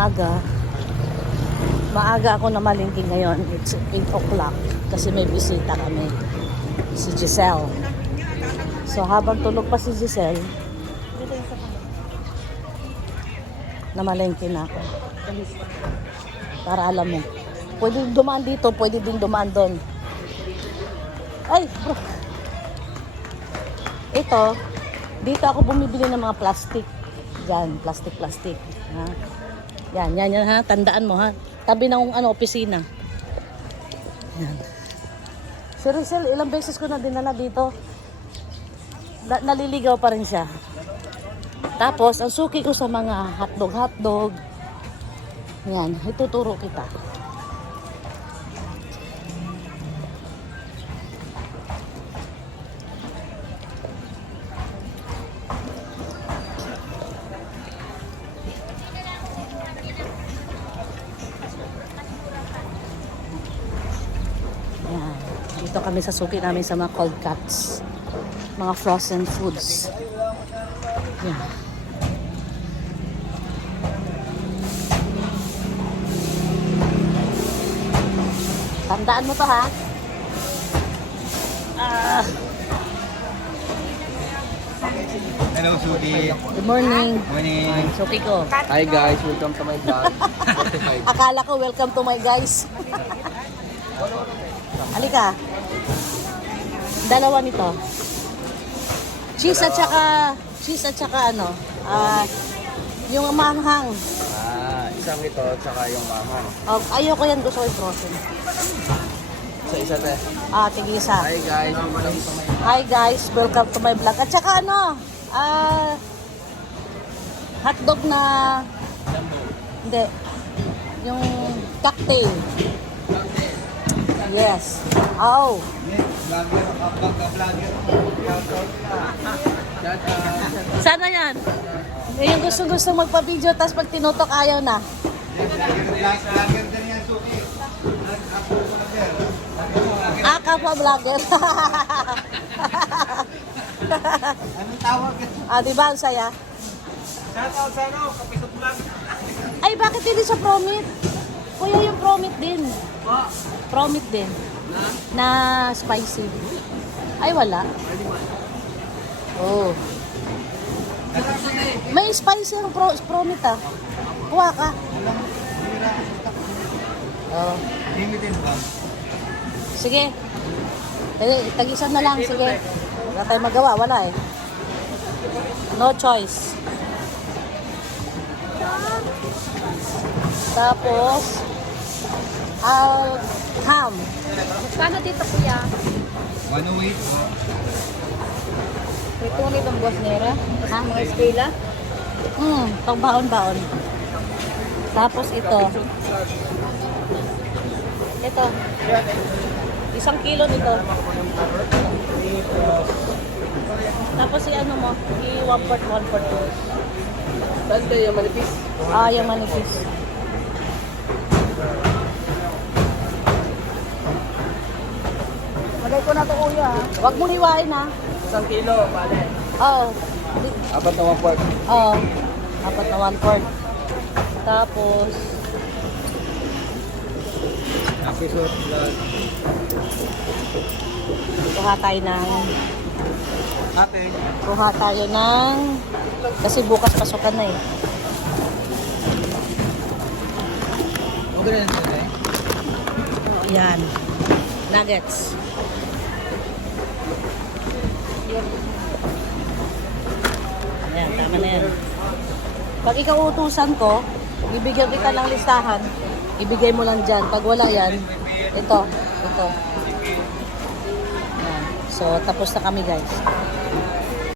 maaga. Maaga ako na malingki ngayon. It's 8 o'clock kasi may bisita kami. Si Giselle. So habang tulog pa si Giselle, namalengke na ako. Para alam mo. Pwede dumaan dito, pwede din dumaan doon. Ay, bro. Ito, dito ako bumibili ng mga plastic. Diyan, plastic. Ha? Yan ha. Tandaan mo ha. Tabi ng opisina. Yan. Si Rizal, ilang beses ko na dinala dito. Naliligaw pa rin siya. Tapos, ang suki ko sa mga hotdog. Yan, ituturo kita. Yan. Dito kami sa suki namin sa mga cold cuts. Mga frozen foods. Yan. Tandaan mo to ha. Hello, Suki. Good morning. Morning. Suki ko. Hi guys, welcome to my vlog. Akala ko welcome to my guys. Halika. Dalawa nito. Cheese at saka ano, yung manghang. Isang ito, tsaka yung mama. Ayoko yan, gusto ko yung frozen. Isa te. Tige isa. Hi guys, Hi guys, welcome to my vlog. At saka ano, hotdog na, hindi, yung cocktail. Yes. Oh. Sana yan. Yung gusto magpa-video, tapos pag tinutok ayaw na. Kapwa vlogger. Anong tawag? Diba ang saya? Shoutout sa ano, Kapisot Vlog. Ay, bakit hindi sa Promit? Kuya, yung Promit din. Promit din. Na spicy. Ay, wala. Oh. May spicy ang Promit ah. Kuha ka. Oh. Limited ba? Sige. Tag-isa na lang, sige. Wala tayong magawa, wala eh. No choice. Tapos, ham. Paano dito kuya? 108 po. Ito ulit ang boss nera. Mga eskwela. Itong baon-baon. Tapos ito. Ito. 1 kilo nito. Tapos ano mo, i-1/4. Saan kayo yung manipis? Yung manipis. Magay ko na to kuya ha. Huwag mo hiwain ha. 1 kilo, pala. Oo. Apat na 1/4. Oo. 4 na 1/4. Tapos, Kapisot Vlog. kuha tayo ng, kasi bukas pasukan na eh. Okay na ito eh. Yan. Nuggets. Ayan, tama na yan. Pag ikaw utusan ko, bibigyan kita ng listahan, ibigay mo lang dyan. Pag wala yan, ito. Ayan. So, tapos na kami guys.